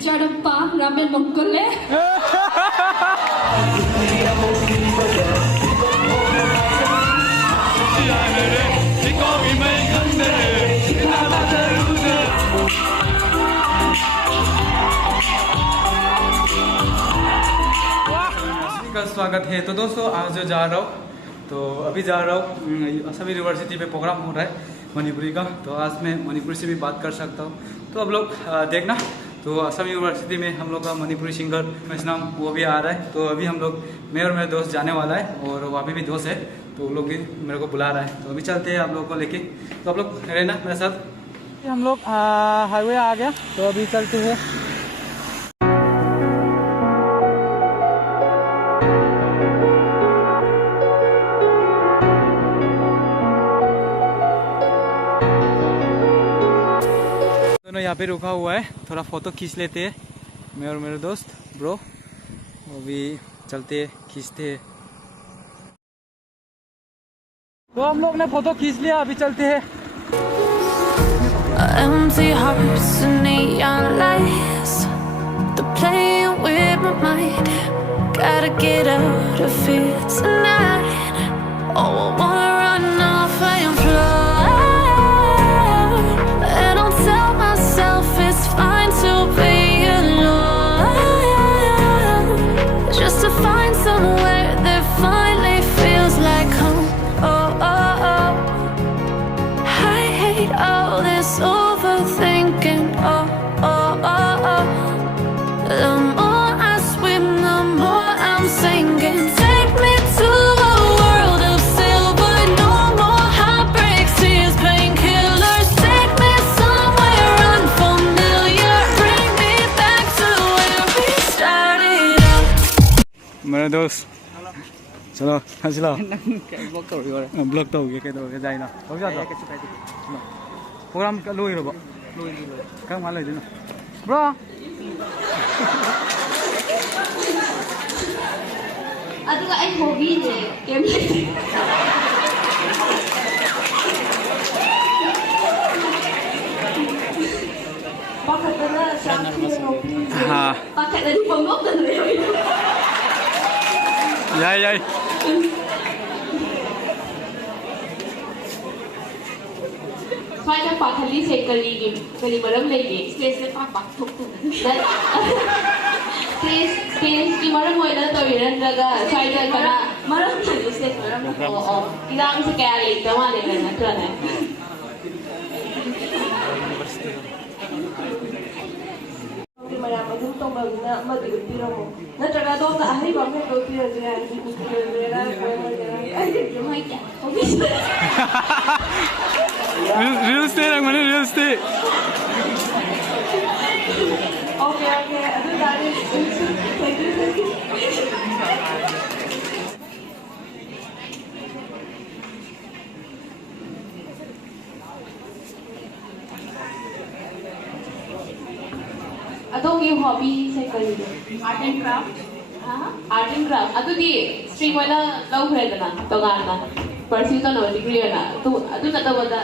Silchar pa ramen mongkole. का स्वागत है। तो दोस्तों आज जो जा रहा हूँ तो अभी जा रहा हूँ असम यूनिवर्सिटी पे प्रोग्राम हो रहा है मणिपुरी का। तो आज मैं मणिपुरी से भी बात कर सकता हूँ, तो अब लोग देखना। तो असम यूनिवर्सिटी में हम लोग का मणिपुरी सिंगर नाम वो भी आ रहा है। तो अभी हम लोग मैं और मेरा दोस्त जाने वाला है और वहाँ पे भी दोस्त है, तो वो लोग भी मेरे को बुला रहा है। तो अभी चलते हैं आप लोगों को लेके, तो आप लोग रहना मेरे साथ। हम लोग हाईवे आ गया, तो अभी चलते हैं। दोनों यहाँ पे रुका हुआ है, थोड़ा फोटो खींच लेते हैं मैं और मेरे दोस्त ब्रो। अभी चलते हैं, खींचते हैं। तो हम लोग ने फोटो खींच लिया, अभी चलते हैं। Empty hearts and neon lights, they're playing with my mind. Gotta get out of here tonight. Oh, I wanna run off and fly. And I'll tell myself it's fine to be alone, just to find somewhere that finally feels like home. Oh, oh, oh. I hate all this overthinking. Oh, oh, oh, oh. The more I swim, the more I'm sinking. Take me to a world of silver. No more heartbreaks, tears, painkillers. Take me somewhere unfamiliar. Bring me back to where we started out. मेरे दोस्त चलो चलो blog तो हो गया क्या, तो जाए ना हो जाता प्रोग्राम का लोई रो कम वाले दिन ब्रो। अदुगा आई hobby जे गेम हाँ pakai tadi pengok kan याई Fanya pakali saya kali malam lagi stress le pak thuk thuk stress ki maram moi na to iran laga saya kana maram stress maram oh ilang se kaya le tama le na kana Maram adum tong bagna madigtira mo na traga do na ahli ba me do tira tira ki tira ai de mai kya hobbies real estate ang mana real estate. Okay, adu dari thank you Adongi hobby se kari art and craft art and craft adu di stream wala law khredana to gana pursue to no degree na to adu na to bada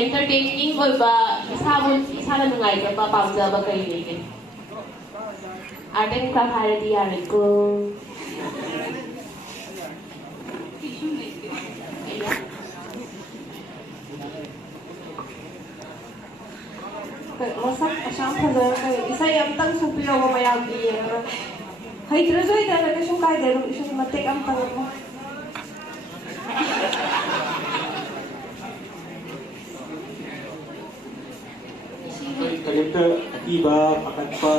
entertaining oi ba isana nungai ba pamja ba kai ne art and craft hare di are ko masak Assam phadar kai isa yam tang supiro mo mayam di hai trezoi da na su kai de isu matek am tang mo collector Akiba Pakatpa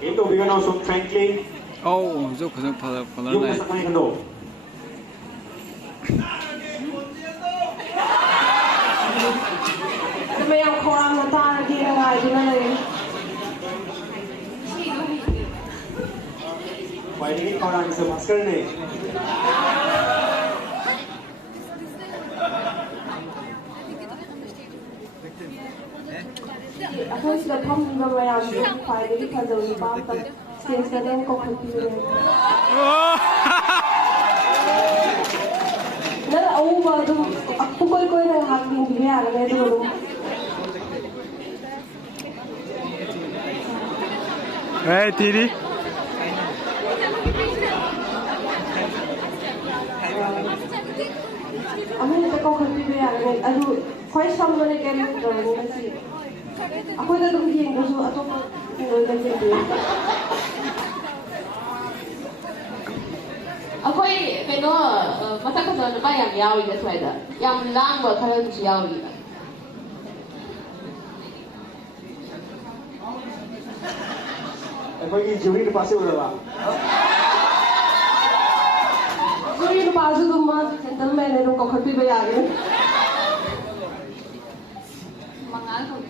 itu bigano so Franklin Oh, zo khazang phala yung nai. kasakay kando mayam khorang na ta di na ngai di na le Why orang bisa masker ni Ako sila pang na mayam di finally phadar ni ba ta stage ka den ko khati na au ba do akku koi na hak din di ya le do Hey, Tiri. I'm going to go to the area. I do quite someone again. I put it on the English. I don't know. ꯑꯩꯈꯣꯏ ꯀꯩꯅꯣ ꯃꯊꯛ ꯈꯛꯇ ꯅꯨꯄꯥ ꯌꯥꯝ ꯌꯥꯎꯔꯤꯗ ꯁ꯭ꯋꯥꯏꯗ ꯌꯥꯝ ꯂꯥꯡꯕ ꯈꯔꯁꯨ ꯌꯥꯎꯔꯤꯗ ꯑꯩꯈꯣꯏꯒꯤ ꯖꯨꯔꯤ ꯅꯨꯄꯥꯁꯤ ꯎꯔꯕ ꯖꯨꯔꯤ ꯅꯨꯄꯥꯁꯨ ꯑꯗꯨꯝ ꯃꯥ ꯖꯦꯟꯇꯜꯃꯦꯟ ꯑꯗꯨꯝ ꯀꯧꯈꯠꯄꯤꯕ ꯌꯥꯒꯅꯤ ꯃꯉꯥꯜ ꯍꯧꯏ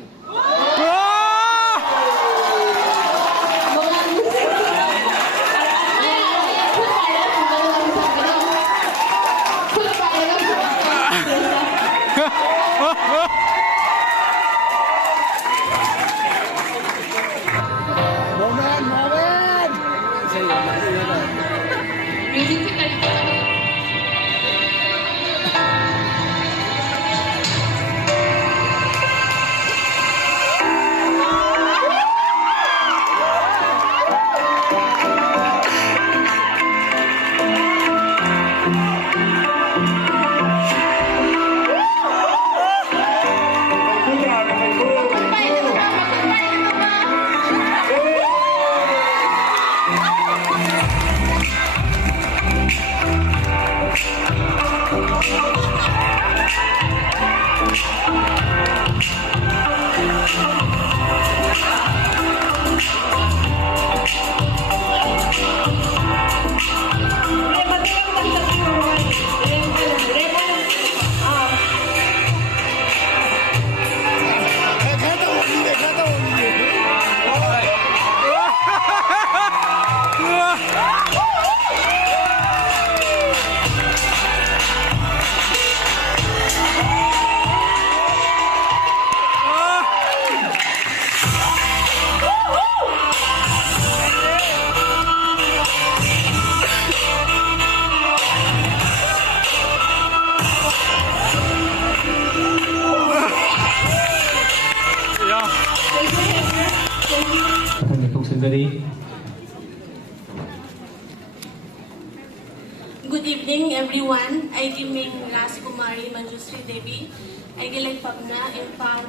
Good evening, everyone. I am Rajkumari Manjusri Devi. I am from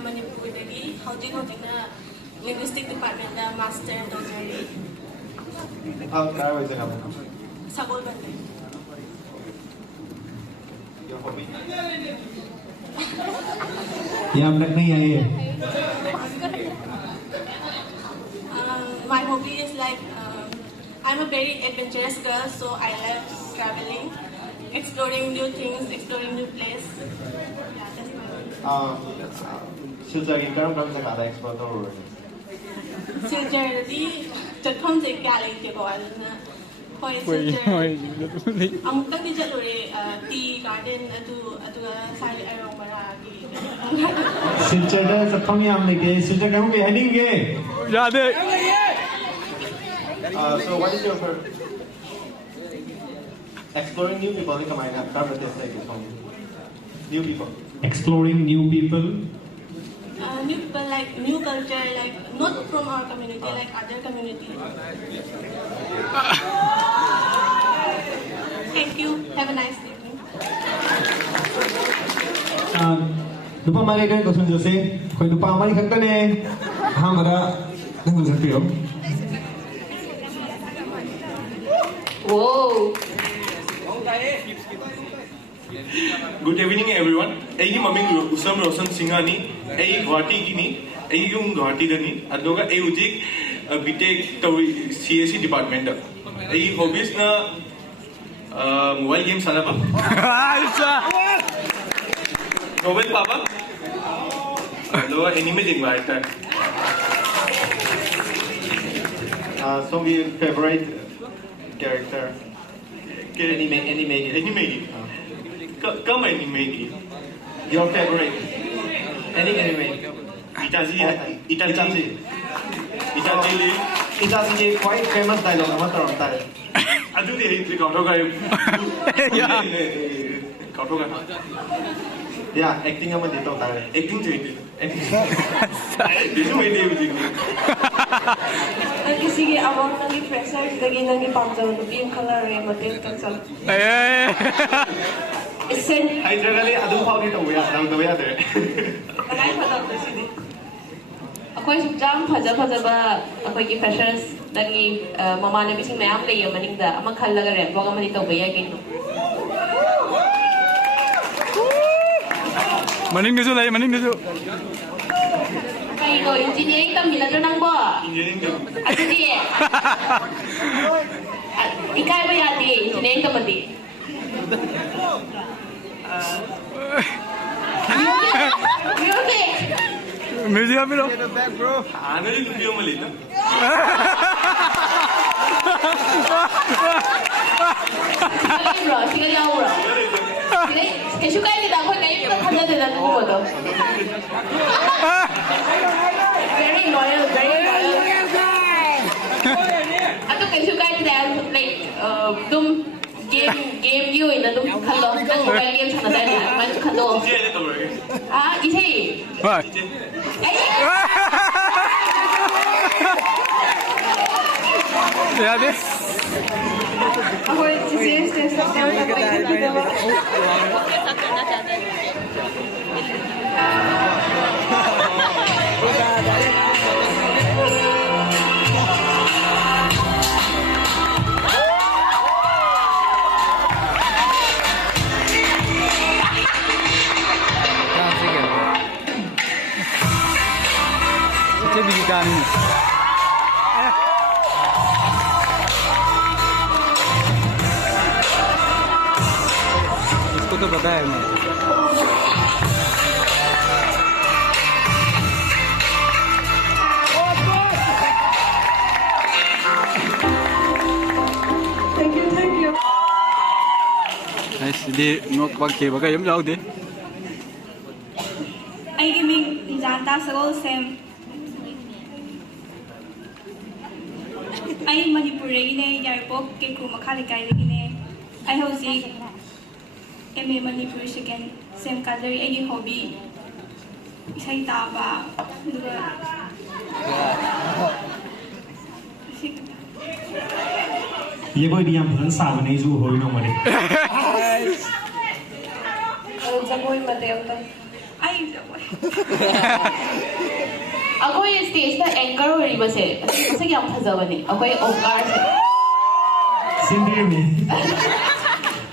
Manipuri. Housing Linguistic Department Master Doctorate. Sagol Bande. Your hobby? My hobby is like I'm a very adventurous girl, so I love traveling, exploring new things, exploring new places. Yeah, that's my hobby. Silchar in karam jagada explore tawrure. Silchar di chatpham se kya leke ko alna. Hoi Silchar. Amutang di chalure tea garden atu sari arong maragi. Silchar da chatpham yam leke Silchar kamu ke heading ke? Yade. So what is your exploring new people? Like my new people. Exploring new people. New people like new culture, like not from our community, like other community. Thank you. Have a nice evening. Lupa mari kan kau sunjuk se, kau lupa mari kan ne, hamara dengan sepiau. Whoa. Good evening, everyone. I am Assam Roshan Singhani. I am Guwahati Kini. I am Guwahati Dani. Adoga I ujik BTech CSE department. I am hobbies na mobile games sanaba. Novel papa. Adoga anime dingwa So your favorite character? Anime. Come anime. Your favorite? Any anime? Itachi. Itachi quite famous dialogue. What are that? Adu di kautoga. Kautoga. Yeah, acting naman dito tayo. Acting jadi. Acting. Dia cuma dia begini. Nang sige award nang pressure lagi nang ipamjaw no beam color ay matel kansal. Isen Hydrogally, I don't follow it away. I'm the way out there. kanay pa daw sige. ꯑꯩꯈꯣꯏ ꯁꯨꯛꯌꯥꯝ ꯐꯖ ꯐꯖꯕ ꯑꯩꯈꯣꯏꯒꯤ freshers ꯅꯪꯒꯤ ꯃꯃꯥꯟꯅꯕꯤꯁꯤꯡ ꯃꯌꯥꯝ ꯂꯩꯌꯦ ꯃꯅꯤꯡꯗ ꯑꯃ ꯈꯜꯂꯒ ꯔꯦꯞ ꯕ꯭ꯂꯣꯛ ꯑꯃꯗꯤ ꯇꯧꯕ ꯌꯥꯏ ꯀꯩꯅꯣ Maningdasu lagi, maningdasu. ꯀꯩꯅꯣ ꯏꯟꯖꯤꯅꯤꯌꯥꯔꯤꯡ ꯇꯝꯃꯤꯅꯠꯇ꯭ꯔꯣ ꯅꯪꯕꯣ ꯑꯗꯨꯗꯤ ꯏꯀꯥꯏꯕ ꯌꯥꯗꯦ ꯏꯟꯖꯤꯅꯤꯌꯥꯔꯤꯡ ꯇꯝꯃꯗꯤ Music apa lo? Ano yung video mali na? bro, sigal yaw bro. Kasi kaya nila ako kayo yung kanya nila ko to. Very loyal, very loyal. Ato kasi kaya nila like game view ina dum kalo nang mobile game sana tayo na man kalo. Ah, ise. What? Ya deh. Ako si September na kayo. Saya bikin ini. इसको तो पता है मैं Thank you. nice di nok pakai bagai em jauh deh I gaming janta sagol sem. I Manipuri ne yarpok ke kumakali kai ne. I hosi MA Manipuri second sem kalari any hobby. Isay taba. ये कोई दिया भजन सावन नहीं जो हो ना मरे Jagoy matel to. Ay, jagoy. अखोई stage ता एंकर होरी बसे बसे क्या फजवने अखोई ओंकार से सिंधी में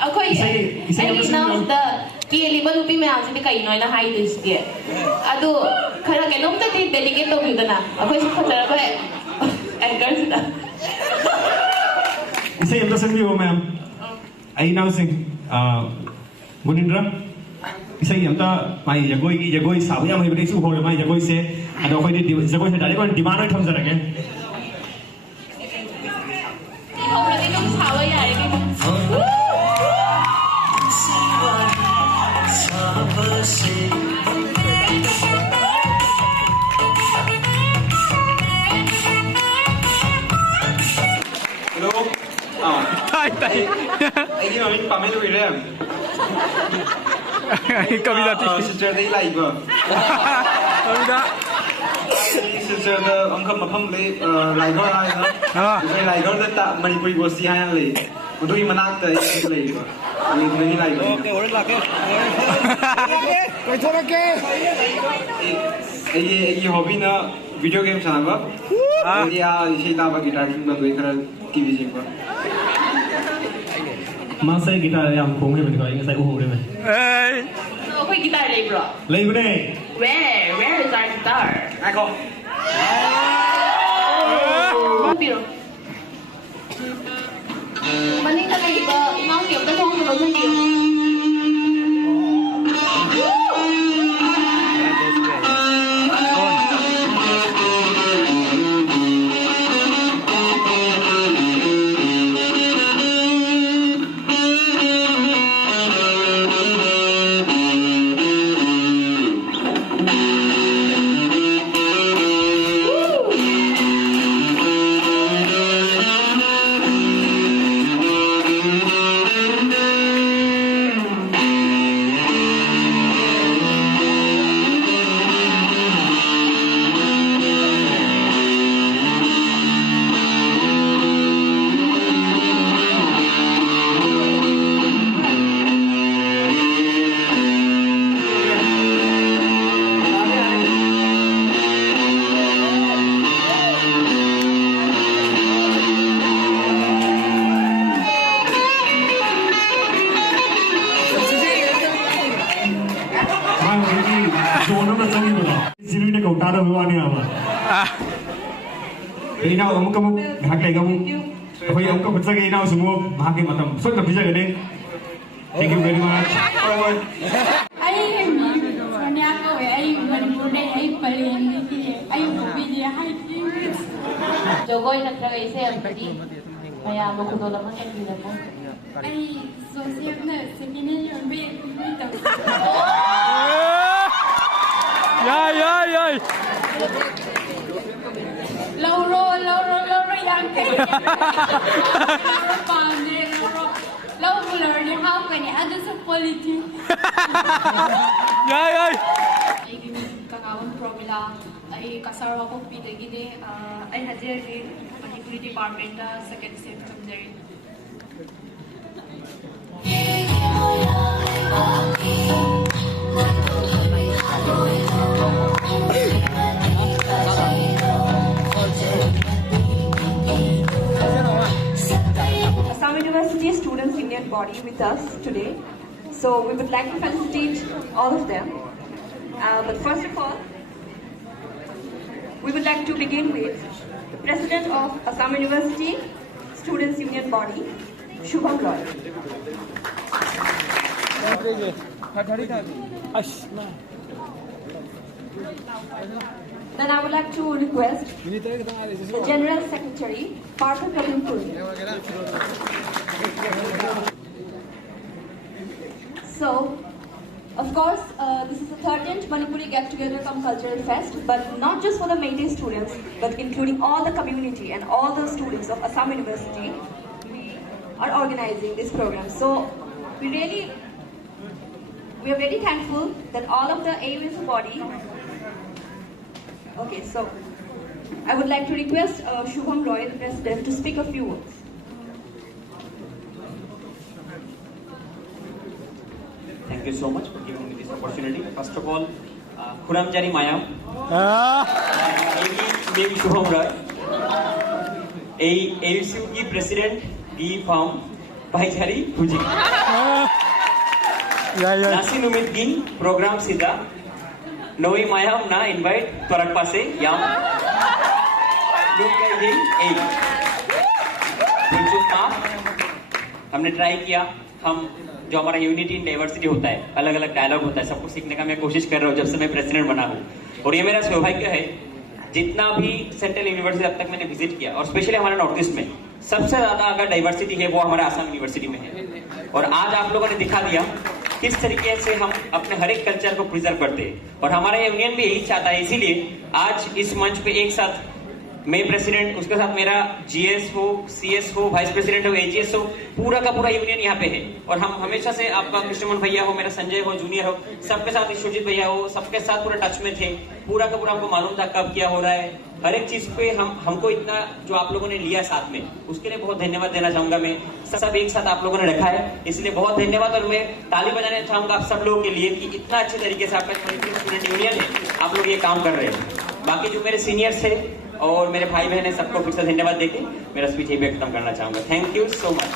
अखोई एनी नाउ द केलिबा नुपी में आसे कई नोइना हाई दिस के अदो खरा के नोम ता डेडिकेट तो बिदना अखोई सब फजरा को एंकर से इसे ये तो सिंधी हो मैम आई नाउ सिंग मुनिंद्रा इसे ये तो माई जगोई सावया माई बड़े सु हो माई जगोई से अदो कोई जगोई से डायरेक्ट डिमांड में थम जरा के ऑलरेडी तुम सावा यार के Hello. tai tai Anh mà mình bảo mấy đứa đấy em. kavita ti Silchar đấy lại vừa. kavita Silchar đó ông không mà không lấy lại gói ai nữa. Cái lại gói đất tạ Manipuri của si hai lấy. Một đôi mà nát tới lấy vừa. Mình lại vừa. Okay और लाके कोई थोड़ा के ये hobby ना video game चलाना या इसे ताबा गिटारिंग में कोई तरह टीवी जी पर मासे guitar yang kong ni betul ingat saya uhur ni hey अखोई गिटार ले bro lagi mana where is our guitar Ako Biro Maning ka lagi ba mau kiểu cái không có cái kiểu ta đâu qua nè mà cái nào ông có một hạt này không bây giờ ông có một cái nào semua hạt cái mà tầm suốt là bây giờ cái đấy thank you very much Ay, kanya ko ay Manipuri ay palihan ay hobby ay Jogoy nagtraga isa ang pati. Kaya makuno naman ang gila mo. ay social na sabihin yung big Yay! Lauro yang kay Lauro pande Lauro learning how can you add sa politics Yay! ay kakawang promila ay kasarwa ko pita gini ay hadir di Manipuri department second semester there. Assam University Students Union body with us today. So we would like to felicitate all of them. But first of all, we would like to begin with the President of Assam University Students Union body, Shubham Roy. Then I would like to request the General Secretary, Partha Manipuri. So, of course, this is the 13th Manipuri Get Together Come Cultural Fest, but not just for the Meitei students, but including all the community and all the students of Assam University, we are organizing this program. So, we are very thankful that all of the AUS body. Okay, so I would like to request Shubham Roy, the president, to speak a few words. Thank you so much for giving me this opportunity. First of all, Khuram Jari Mayam. Maybe Shubham Roy. AUSU की president की farm भाईचारी हुजी. Nasi numit gin program sida. Noi Mayam na invite parak pase yam. Look at him. हमने try किया हम जो हमारा unity in diversity होता है अलग अलग डायलॉग होता है सबको सीखने का मैं कोशिश कर रहा हूँ जब से मैं प्रेसिडेंट बना हूँ और ये मेरा सौभाग्य है जितना भी सेंट्रल यूनिवर्सिटी अब तक मैंने विजिट किया और स्पेशली हमारे नॉर्थ ईस्ट में सबसे ज्यादा अगर डाइवर्सिटी है वो हमारे आसाम यूनिवर्सिटी में है और आज आप लोगों ने दिखा दिया किस तरीके से हम अपने हर एक कल्चर को प्रिजर्व करते हैं और हमारा यूनियन भी यही चाहता है इसीलिए आज इस मंच पे एक साथ मैं प्रेसिडेंट उसके साथ मेरा जीएस हो सीएस हो वाइस प्रेसिडेंट हो एजीएस हो पूरा का पूरा यूनियन यहाँ पे है और हम हमेशा से आपका कृष्णमोहन भैया हो मेरा संजय हो जूनियर हो सबके साथ ईश्वरजीत भैया हो सबके साथ पूरा टच में थे पूरा का पूरा हमको मालूम था कब क्या हो रहा है हर एक चीज पे हमको इतना जो आप लोगों ने लिया साथ में उसके लिए बहुत धन्यवाद देना चाहूंगा मैं सब एक साथ आप लोगों ने रखा है इसलिए बहुत धन्यवाद और मैं ताली बजाना चाहूंगा आप सब लोगों के लिए कि इतना अच्छे तरीके से आपका स्टूडेंट यूनियन है आप लोग ये काम कर रहे हैं बाकी जो मेरे सीनियर्स थे और मेरे भाई बहन है सबको फिर से धन्यवाद देके मेरा स्पीच यही खत्म करना चाहूंगा thank you so much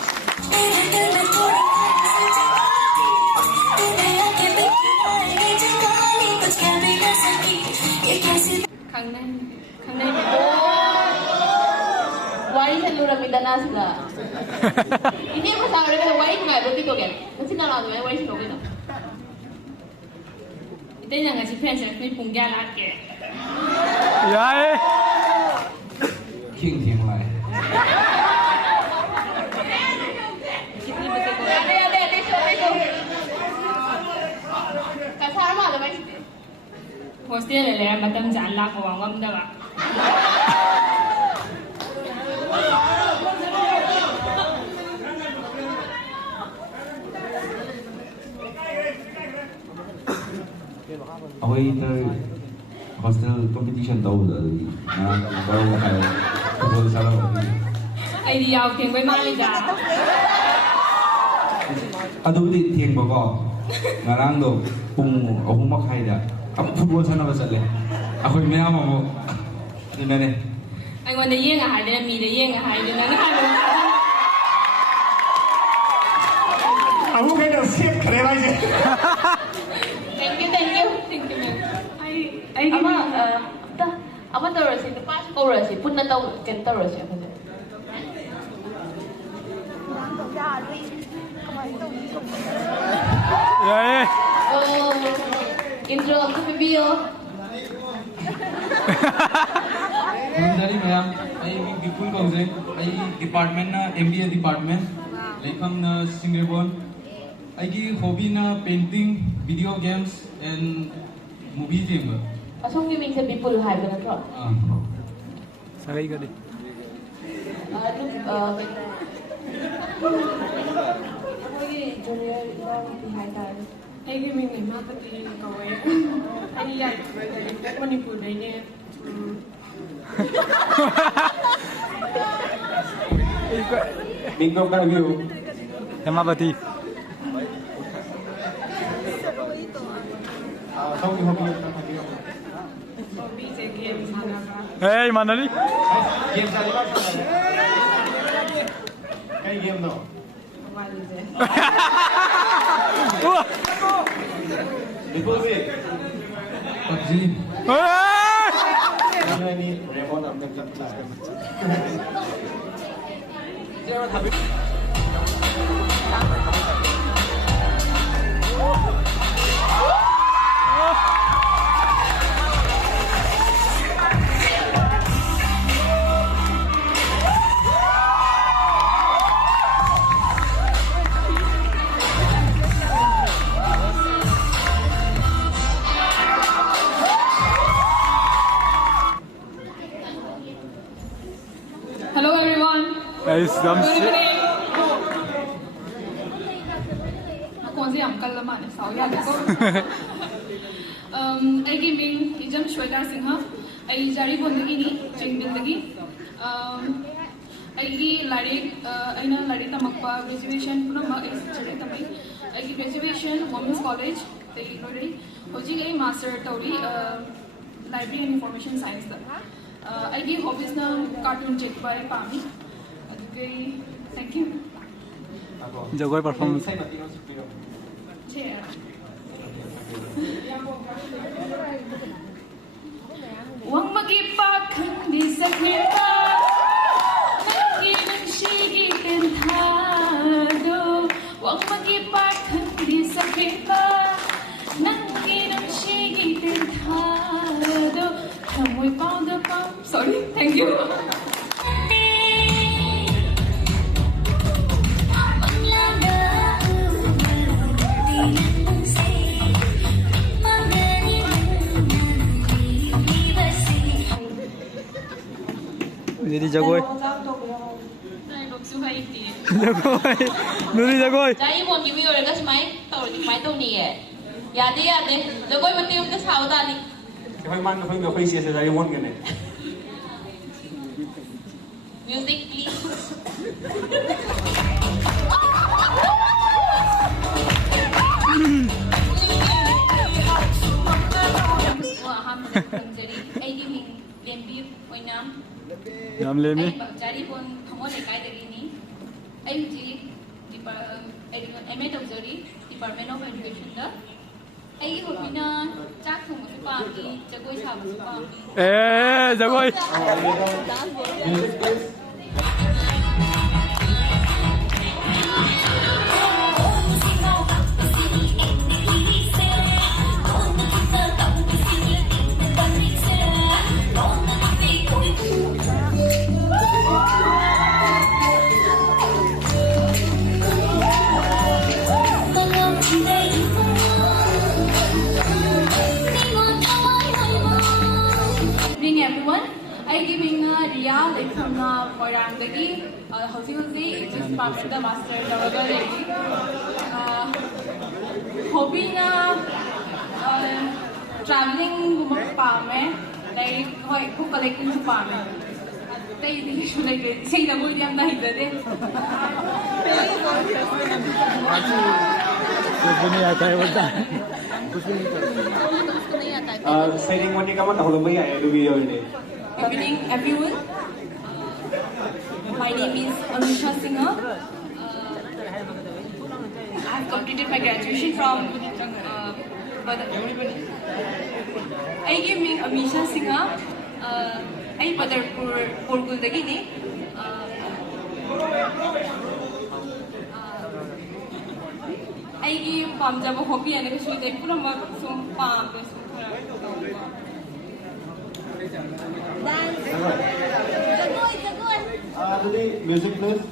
Why sa lura midanas na? Hindi mo sa akin na why nga roti to gen. Kasi na lang why sa lura. Ito na nga si Prince may punggya lagi. Yay! 听听来。 Kasama da mai. Hostel le matam jalla ko wangam da ba. Away tới hostel competition đâu rồi đâu phải đâu sao đâu Ai đi học tiếng với mai da. Aduh di tiang bago ngarang do pung ahum makai da aku football sana basal le aku may ama mo di mana Ai ngon da yen a hai da mi da yen a hai da na hai mo. Aku cái đầu xếp khởi lại Thank you. Ai Ama, ꯀꯧꯔꯁꯤ ꯄꯨꯟꯅ ꯀꯩꯅꯣ ꯇꯧꯔꯁꯤ ꯑꯩꯈꯣꯏꯁꯦ ꯌꯥꯏꯌꯦ intro ꯑꯝꯇ ꯄꯤꯕꯤꯌꯣ ꯈꯨꯔꯨꯝꯖꯔꯤ ꯃꯌꯥꯝ ꯑꯩꯒꯤ ꯕꯤꯄꯨꯜ ꯀꯧꯖꯩ ꯑꯩꯒꯤ ꯗꯤꯄꯥꯔꯠꯃꯦꯟꯅ MBA ꯗꯤꯄꯥꯔꯠꯃꯦꯟ ꯂꯩꯐꯝꯅ ꯁꯤꯡꯖꯕꯣꯟ ꯑꯩꯒꯤ ꯍꯣꯕꯤꯅ painting video games and movie ꯌꯦꯡꯕ ꯑꯁꯣꯝꯒꯤ ꯃꯤꯡꯁꯦ ꯕꯤꯄꯨꯜ ꯍꯥꯏꯕ ꯅꯠꯇ꯭ꯔꯣ ꯁꯥꯒꯩꯒꯗꯤ ꯑꯩꯈꯣꯏꯒꯤ ꯖꯨꯅꯤꯌꯔ ꯏꯅꯥꯎꯅꯨꯄꯤ ꯍꯥꯏꯇꯥꯔꯦ ꯑꯩꯒꯤ ꯃꯤꯡ ꯏꯃꯥꯄꯇꯤ ꯀꯧꯋꯦ ꯑꯩ ꯌꯥꯏꯐꯕ ꯃꯅꯤꯄꯨꯔꯗꯩꯅꯦ Big Dog review. Hemabati. Hobby. ꯍꯣꯕꯤꯁꯦ ꯒꯦꯝ ꯁꯥꯟꯅꯕ Hey, Manali. Game saja. Kayak game no. ꯋꯥꯔꯤꯁꯦ Itu sih. PUBG Ini remote ambil kita. Hello everyone. Hey, some Good shit. evening. ꯃꯈꯣꯟꯁꯦ ꯌꯥꯝ ꯀꯜꯂ ꯃꯥꯜꯂꯦ ꯁꯥꯎ ꯌꯥꯗꯦꯀꯣ ꯑꯩꯒꯤ ꯃꯤꯡ ꯏꯖꯝ ꯁ꯭ꯋꯦꯇꯥ ꯁꯤꯡꯍ ꯑꯩ ꯖꯥꯔꯤꯕꯣꯟꯗꯒꯤꯅꯤ ꯆꯤꯡꯕꯤꯜꯗꯒꯤ ꯑꯩꯒꯤ ꯂꯥꯏꯔꯤꯛ ꯑꯩꯅ ꯂꯥꯏꯔꯤꯛ ꯇꯝꯃꯛꯄ ꯒ꯭ꯔꯦꯖꯨꯑꯦꯁꯟ ꯄꯨꯝꯅꯃꯛ ꯑꯩ ꯁꯤꯜꯆꯔꯗ ꯇꯝꯃꯛꯏ ꯑꯩꯒꯤ ꯒ꯭ꯔꯦꯖꯨꯑꯦꯁꯟ ꯋꯨꯃꯦꯟꯁ ꯀꯣꯂꯦꯖꯇꯒꯤ ꯂꯣꯏꯔꯛꯏ ꯍꯧꯖꯤꯛ ꯑꯩ ꯃꯥꯁꯇꯔ ꯇꯧꯔꯤ ꯂꯥꯏꯕ꯭ꯔꯦꯔꯤ ꯑꯦꯟ ꯏꯟꯐꯣꯔꯃꯦꯁꯟ ꯁꯥꯏꯟꯁꯇ ꯑꯩꯒꯤ ꯍꯣꯕꯤꯁꯅ ꯀꯥꯔꯇꯨꯟ ꯆꯦꯛꯄ ꯑꯩ ꯄꯥꯝꯃꯤ ꯑꯗꯨꯒꯤ ꯊꯦꯡꯛ ꯌꯨ Jagoy performance. ꯋꯥꯡꯃꯒꯤ ꯄꯥꯈꯪꯗꯤ ꯁꯛꯂꯦꯕ ꯅꯪꯒꯤ ꯅꯨꯡꯁꯤꯒꯤ ꯇꯦꯟꯊꯥꯗꯣ ꯋꯥꯡꯃꯒꯤ ꯄꯥꯈꯪꯗꯤ ꯁꯛꯂꯦꯕ ꯅꯪꯒꯤ ꯅꯨꯡꯁꯤꯒꯤ ꯇꯦꯟꯊꯥꯗꯣ ꯊꯃꯣꯏ ꯄꯥꯎꯗ ꯄꯥꯎ sorry thank you Jadi Jagoy. ꯂꯥꯏꯕꯛꯁꯨ ꯍꯩꯇꯦ Jagoy. Nuri Jagoy. ꯖꯥꯔꯤꯕꯣꯟꯒꯤ ꯃꯤ ꯑꯣꯏꯔꯒ ꯁꯨꯃꯥꯏꯅ ꯇꯧꯔꯗꯤ ꯀꯃꯥꯏꯅ ꯇꯧꯅꯤꯌꯦ ꯌꯥꯗꯦ ꯖꯒꯣꯏ ꯃꯇꯦꯛ ꯑꯃꯇ ꯁꯥꯎ ꯇꯥꯅꯤ Kau mana kau isi dari one kan? music please ꯑꯍꯥꯟꯕꯗ ꯈꯪꯖꯔꯤ ꯑꯩꯒꯤ ꯃꯤꯡ ꯂꯦꯝꯕꯤ ꯑꯣꯏꯅ Yam Lemi. ꯖꯥꯔꯤꯕꯣꯟ ꯊꯃꯣꯏ ꯂꯩꯀꯥꯏꯗꯒꯤꯅꯤ ꯑꯩ ꯍꯧꯖꯤꯛ MA ꯇꯧꯖꯔꯤ ꯗꯤꯄꯥꯔꯠꯃꯦꯟ ꯑꯣꯐ ꯑꯦꯗꯨꯀꯦꯁꯟꯗ ꯑꯩꯒꯤ ꯍꯣꯕꯤꯅ ꯆꯥꯛ ꯊꯣꯡꯕꯁꯨ ꯄꯥꯝꯃꯤ ꯖꯒꯣꯏ ꯁꯥꯕꯁꯨ ꯄꯥꯝꯃꯤ Eh, Jagoy. everyone. ꯑꯩꯒꯤ ꯃꯤꯡꯅ ꯔꯤꯌꯥ ꯂꯩꯐꯝꯅ ꯃꯣꯏꯔꯥꯡꯗꯒꯤ ꯍꯧꯖꯤꯛ ꯏꯪꯂꯤꯁ ꯗꯤꯄꯥꯔꯠꯃꯦꯟꯇ ꯃꯥꯁꯇꯔ ꯇꯧꯔꯒ ꯂꯩꯔꯤ ꯍꯣꯕꯤꯅ ꯇ꯭ꯔꯥꯚꯦꯂꯤꯡꯒꯨꯝꯕ ꯄꯥꯝꯃꯦ ꯂꯥꯏꯔꯤꯛ ꯍꯣꯏ ꯕꯨꯛ ꯀꯂꯦꯛꯇꯤꯡꯁꯨ ꯄꯥꯝꯃꯦ ꯑꯇꯩꯗꯤ ꯀꯩꯁꯨ ꯂꯩꯇꯦ ꯏꯁꯩ ꯖꯒꯣꯏꯗꯤ ꯌꯥꯝꯅ ꯍꯩꯖꯗꯦ Sailing money kamu tahu lebih ya itu video ini. Good evening, everyone. My name is Anusha Singh. I have completed my graduation from I give me Amisha Singh. I Badarpur Purguldagini. I pamjaba hobby and I should put a mark some palm. Dance. Music please.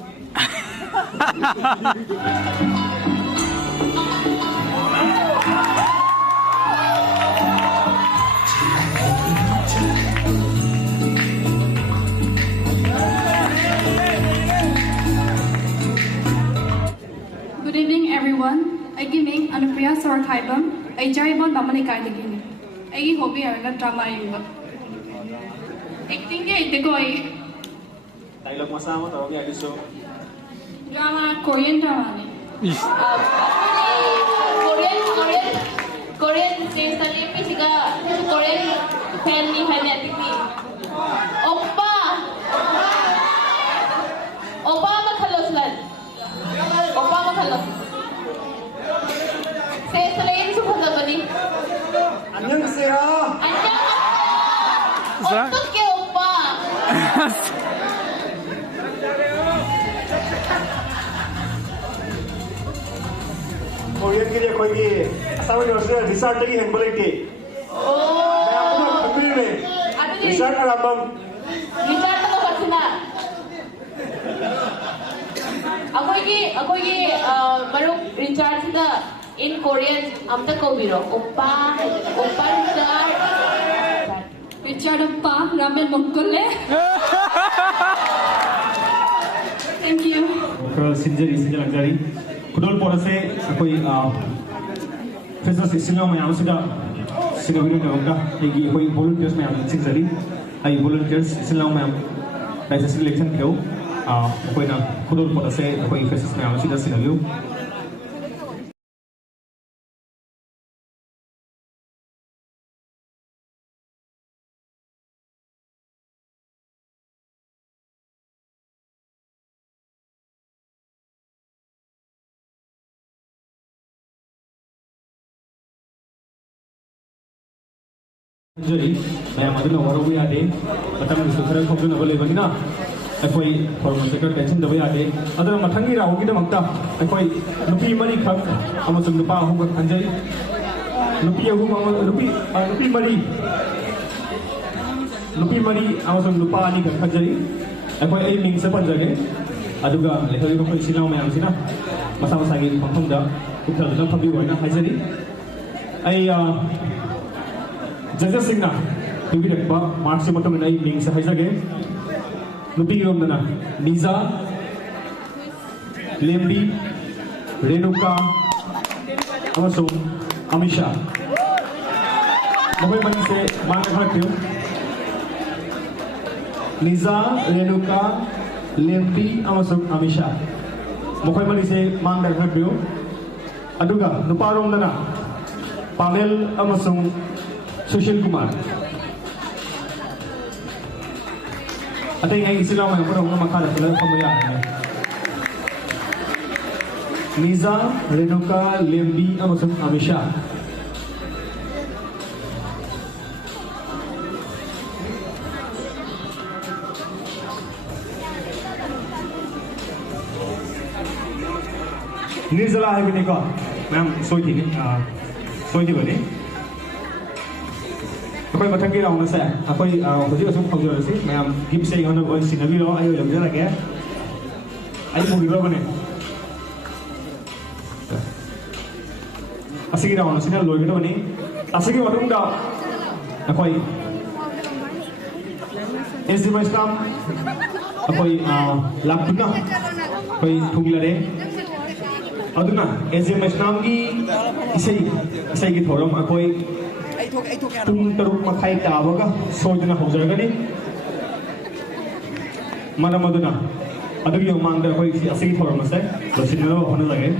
Good evening, everyone. I give me Anupriya Sorakaibam. I jaribon Bamani Kaidagini. I hobby and drama. Acting the goy. Dialogue masama tawag ya gusto. Drama, Korean drama. Korean stage na lipi siga Korean fan ni fanatic ni. Oppa makhalos lan. Oppa makhalos. Stage na lipi sa pagkabali. Anyang sira. Anyang. Otot ke oppa. Korean के लिए कोई Assam university research की हैंडबल के मैं आपको company में research आरंभ research तो करना अकोई मरुक रिसर्च का in Korean हम तक को भी रो ओप्पा Richard Oppa, Ramen Mongkole. Thank you. सिंजरी लग्जरी कुडल पोरसे कोई फेसस सिंगा में आमसुदा सिंगा वीडियो में होगा एक कोई वॉलंटियर्स में आम सिंजरी आई वॉलंटियर्स सिंगा में आम ऐसे सिलेक्शन क्यों कोई ना कुडल पोरसे कोई फेसस में आमसुदा सिंगा video Jadi, saya mahu nak waru ya deh. Macam itu sekarang kau tu nak boleh bagi na. Aku hormon sektor tension dah boleh ada. Ada macam ni rahu kita makta. Aku lupi mari kham, amat lupa aku anjay. Lupi aku lupi mari amat lupa ni kan anjay. Aku ming sepan jadi. Aduga lekali kau silau macam sini. Masa lagi pangkong dah. Kita dalam pagi warna anjay. Judges sing na, tubi lekpa, marks yung matong inay ming sa haisage. Lupi yung na Niza, Lembi, Renuka, amasong Amisha. Makoy mani se mga kakakyo. Niza, Renuka, Lembi, amasong Amisha. Makoy mani se mga kakakyo. Aduga, nuparong na Pamel, amasong Sushil Kumar. Atay ngay sila may puro mga makala sila pamayaan. Niza, Renuka, Lembi, amasong Amisha. Nizala hai bini ko, ma'am, soy thi bani. Aku macam kira orang saya, aku hujung asal hujung asal, macam game saya orang orang sinabi lo, ayo lebih lagi ya, ayo mau gila mana? Asal kira orang sini lo kita mana? Asal kira orang dah, aku SD Islam, aku laptuna, aku thungila deh. Aduna SD Islam ki isai ki thoram aku tung teruk makai tawaga sojna hojraga ni mana maduna adu yang mangda koi asigi thoram ase losinna hona lage